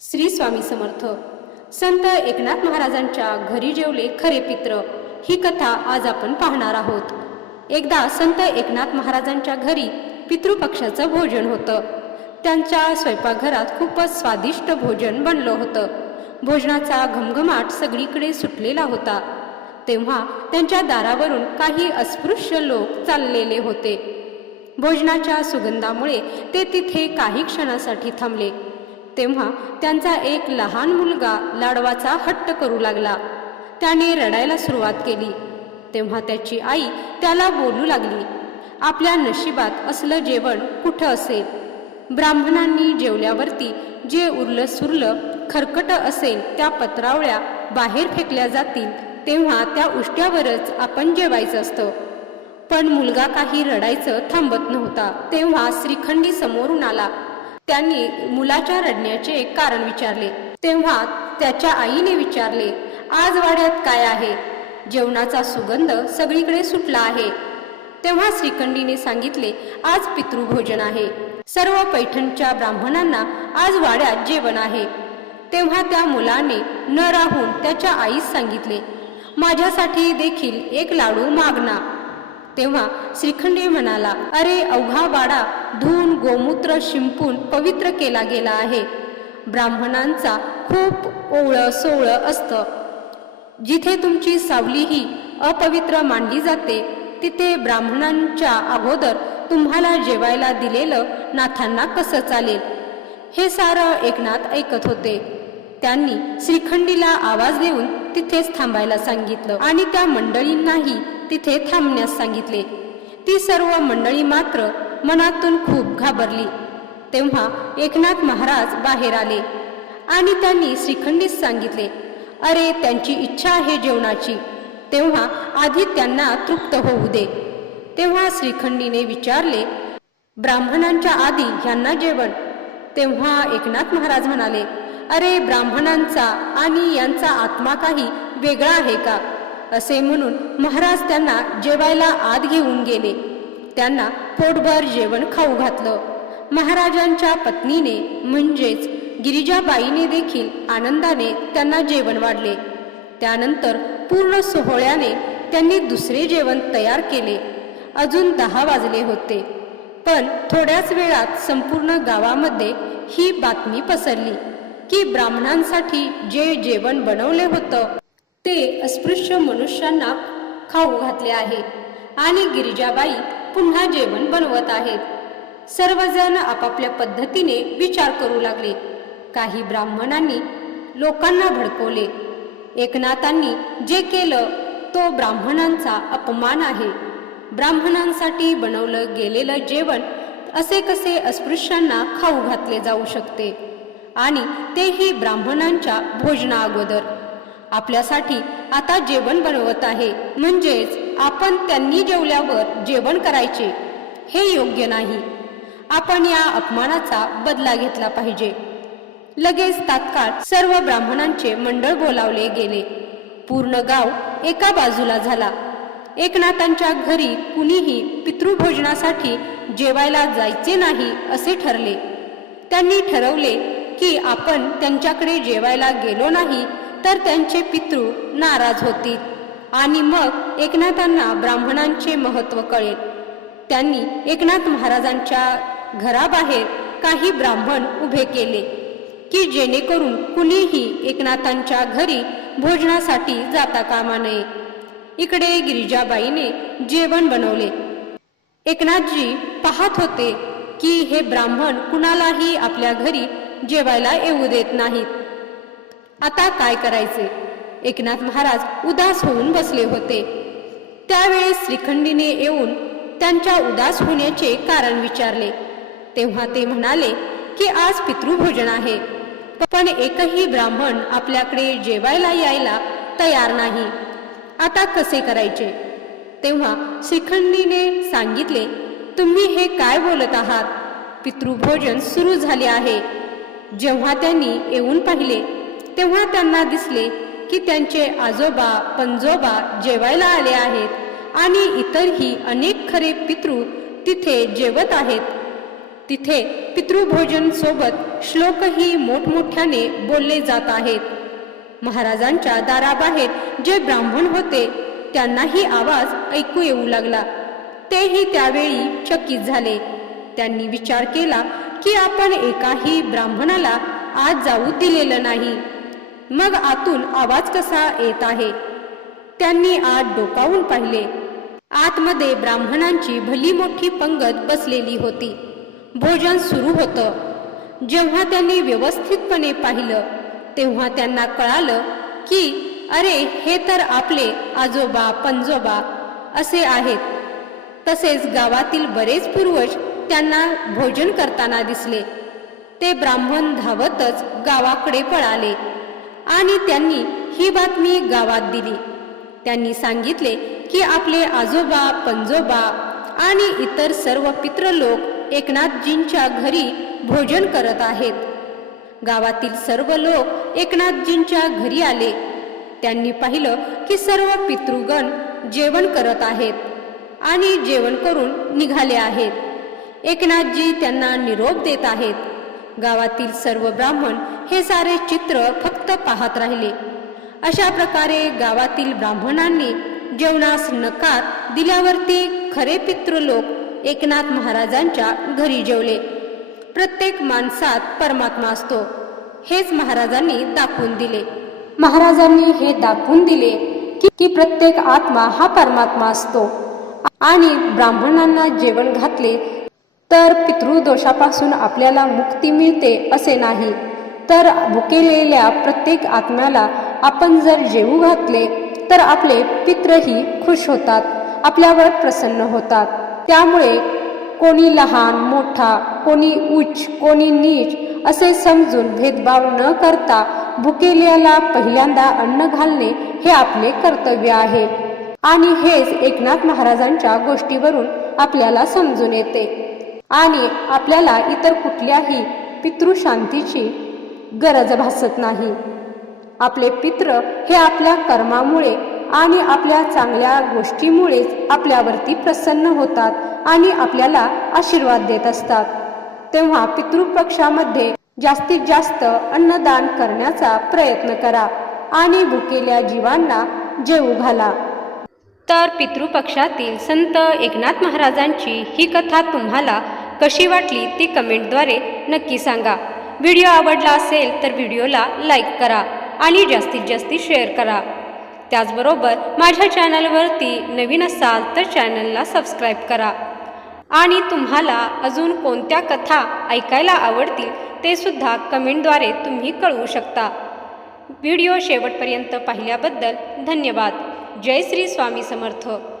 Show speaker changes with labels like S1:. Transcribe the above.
S1: श्री स्वामी समर्थ. संत एकनाथ महाराजांच्या घरी जेवले खरे पित्र. ही कथा आज आपण पाहणार आहोत. एकदा संत एकनाथ महाराजांच्या घरी पितृपक्षाचं भोजन होतं. त्यांच्या स्वयंपाकघरात खूपच स्वादिष्ट भोजन बनलं होतं. भोजनाचा घमघमाट सगळीकडे सुटलेला होता. तेव्हा त्यांच्या दारावरून काही अस्पृश्य लोक चाललेले होते. भोजनाच्या सुगंधामुळे ते तिथे काही क्षणासाठी थांबले. तेव्हा त्यांचा एक लहान मुलगा लाडवाचा हट्ट करू लागला. त्याने रडायला सुरुवात केली. तेव्हा त्याची आई त्याला बोलू लागली आपल्या नशिबात असलं जेवण कुठं असेल? ब्राह्मणांनी जेवल्यावरती जे उरलं सुरलं खरकट असेल त्या पत्रावळ्या बाहेर फेकल्या जातील तेव्हा त्या उष्ट्यावरच आपण जेवायचं असतं. पण मुलगा काही रडायचं थांबत नव्हता. तेव्हा श्रीखंडी समोरून आला त्यांनी मुलाच्या रडण्याचे एक कारण विचारले. तेव्हा त्याच्या आईने विचारले आज वाड्यात काय आहे? जेवणाचा सुगंध सगळीकडे सुटला आहे. तेव्हा श्रीखंडीने सांगितले आज पितृभोजन आहे. सर्व पैठणच्या ब्राह्मणांना आज वाड्यात जेवण आहे. तेव्हा त्या मुलाने न राहून त्याच्या आईस सांगितले माझ्यासाठी देखील एक लाडू मागना. तेव्हा श्रीखंडी म्हणाला अरे अवघा वाडा धून गोमूत्र शिंपून पवित्र केला गेला आहे. ब्राह्मणांचा खूप ओवळं सोवळं असतं. जिथे तुमची सावलीही अपवित्र मांडली जाते तिथे ब्राह्मणांच्या अगोदर तुम्हाला जेवायला दिलेलं नाथांना कसं चालेल? हे सारं एकनाथ ऐकत होते. त्यांनी श्रीखंडीला आवाज देऊन तिथेच थांबायला सांगितलं आणि त्या मंडळींनाही तिथे थांबण्यास सांगितले. ती सर्व मंडळी मात्र मनातून खूप घाबरली. तेव्हा एकनाथ महाराज बाहेर आले आणि त्यांनी श्रीखंडीस सांगितले अरे त्यांची इच्छा आहे जेवणाची. तेव्हा आधी त्यांना तृप्त होऊ दे. तेव्हा श्रीखंडीने विचारले ब्राह्मणांच्या आधी ह्यांना जेवण? तेव्हा एकनाथ महाराज म्हणाले अरे ब्राह्मणांचा आणि यांचा आत्मा काही वेगळा आहे का? असे म्हणून महाराज त्यांना जेवायला आत घेऊन गेले. त्यांना पोटभर जेवण खाऊ घातलं. महाराजांच्या पत्नीने म्हणजेच गिरिजाबाईने देखील आनंदाने त्यांना जेवण वाढले. त्यानंतर पूर्ण सोहळ्याने त्यांनी दुसरे जेवण तयार केले. अजून दहा वाजले होते. पण थोड्याच वेळात संपूर्ण गावामध्ये ही बातमी पसरली की ब्राह्मणांसाठी जे जेवण बनवले होतं ते अस्पृश्य मनुष्यांना खाऊ घातले आहे. आणि गिरिजाबाई पुन्हा जेवण बनवत आहेत. सर्वजण आपापल्या पद्धतीने विचार करू लागले. काही ब्राह्मणांनी लोकांना भडकवले. एकनाथांनी जे केलं तो ब्राह्मणांचा अपमान आहे. ब्राह्मणांसाठी बनवलं गेलेलं जेवण असे कसे अस्पृश्यांना खाऊ घातले जाऊ शकते? आणि तेही ब्राह्मणांच्या भोजना अगोदर आपल्यासाठी आता जेवण बनवत आहे. म्हणजेच आपण त्यांनी जेवल्यावर जेवण करायचे. हे योग्य नाही. आपण या अपमानाचा बदला घेतला पाहिजे. लगेच तात्काळ सर्व ब्राह्मणांचे मंडळ बोलावले गेले. पूर्ण गाव एका बाजूला झाला. एकनाथांच्या घरी कुणीही पितृभोजनासाठी जेवायला जायचे नाही असे ठरले. त्यांनी ठरवले की आपण त्यांच्याकडे जेवायला गेलो नाही तर त्यांचे पितृ नाराज होतील आणि मग एकनाथांना ब्राह्मणांचे महत्त्व कळेल. त्यांनी एकनाथ महाराजांच्या घराबाहेर काही ब्राह्मण उभे केले की जेणेकरून कुणीही एकनाथांच्या घरी भोजनासाठी जाता कामा नये. इकडे गिरिजाबाईने जेवण बनवले. एकनाथजी पाहत होते की हे ब्राह्मण कुणालाही आपल्या घरी जेवायला येऊ देत नाहीत. आता काय करायचे? एकनाथ महाराज उदास होऊन बसले होते. त्यावेळेस श्रीखंडीने येऊन त्यांच्या उदास होण्याचे कारण विचारले. तेव्हा ते म्हणाले की आज पितृभोजन आहे. पण एकही ब्राह्मण आपल्याकडे जेवायला यायला तयार नाही. आता कसे करायचे? तेव्हा श्रीखंडीने सांगितले तुम्ही हे काय बोलत आहात? पितृभोजन सुरू झाले आहे. जेव्हा त्यांनी येऊन पाहिले तेव्हा त्यांना दिसले की त्यांचे आजोबा पंजोबा जेवायला आले आहेत आणि इतरही अनेक खरे पितृ तिथे जेवत आहेत. तिथे पितृभोजन सोबत श्लोकही मोठमोठ्याने बोलले जात आहेत. महाराजांच्या दाराबाहेर जे ब्राह्मण होते त्यांनाही आवाज ऐकू येऊ लागला. तेही त्यावेळी चकित झाले. त्यांनी विचार केला की आपण एकाही ब्राह्मणाला आज जाऊ दिलेलं नाही. मग आतून आवाज कसा येत आहे? त्यांनी आत डोकावून पाहिले. आतमध्ये ब्राह्मणांची भली मोठी पंगत बसलेली होती. भोजन सुरू होतं. जेव्हा त्यांनी व्यवस्थितपणे पाहिलं तेव्हा त्यांना कळालं की अरे हे तर आपले आजोबा पंजोबा असे आहेत. तसेच गावातील बरेच पूर्वज त्यांना भोजन करताना दिसले. ते ब्राह्मण धावतच गावाकडे पळाले. आणि त्यांनी ही बातमी गावात दिली. त्यांनी सांगितले की आपले आजोबा पंजोबा आणि इतर सर्व पितृलोक एकनाथजींच्या घरी भोजन करत आहेत. गावातील सर्व लोक एकनाथजींच्या घरी आले. त्यांनी पाहिलं की सर्व पितृगण जेवण करत आहेत आणि जेवण करून निघाले आहेत. एकनाथजी त्यांना निरोप देत आहेत. गावातील सर्व ब्राह्मण हे सारे चित्र फक्त पाहत राहिले. अशा प्रकारे गावातील ब्राह्मणांनी जेवणास नकार दिल्यावरती खरे पितृलोक एकनाथ महाराजांच्या घरी जेवले. प्रत्येक माणसात परमात्मा असतो हेच महाराजांनी दाखवून दिले. महाराजांनी हे दाखवून दिले की की प्रत्येक आत्मा हा परमात्मा असतो. आणि ब्राह्मणांना जेवण घातले तर पितृदोषापासून आपल्याला मुक्ती मिळते असे नाही. तर भुकेलेल्या प्रत्येक आत्म्याला आपण जर जेवू घातले तर आपले पित्रही खुश होतात आपल्यावर प्रसन्न होतात. त्यामुळे कोणी लहान मोठा कोणी उच्च कोणी नीच असे समजून भेदभाव न करता भुकेल्याला पहिल्यांदा अन्न घालणे हे आपले कर्तव्य आहे. आणि हेच एकनाथ महाराजांच्या गोष्टीवरून आपल्याला समजून येते. आणि आपल्याला इतर कुठल्याही पितृशांतीची गरज भासत नाही. आपले पित्र हे आपल्या कर्मामुळे आणि आपल्या चांगल्या गोष्टीमुळेच आपल्यावरती प्रसन्न होतात आणि आपल्याला आशीर्वाद देत असतात. तेव्हा पितृपक्षामध्ये जास्तीत जास्त अन्नदान करण्याचा प्रयत्न करा आणि भुकेल्या जीवांना जेवू घाला. तर पितृपक्षातील संत एकनाथ महाराजांची ही कथा तुम्हाला कशी वाटली ती कमेंटद्वारे नक्की सांगा. व्हिडिओ आवडला असेल तर व्हिडिओला लाईक करा आणि जास्तीत जास्त शेअर करा. त्याचबरोबर माझ्या चॅनलवरती नवीन असाल तर चॅनलला सबस्क्राईब करा. आणि तुम्हाला अजून कोणत्या कथा ऐकायला आवडतील ते सुद्धा कमेंटद्वारे तुम्ही कळवू शकता. व्हिडिओ शेवटपर्यंत पाहिल्याबद्दल धन्यवाद. जय श्री स्वामी समर्थ.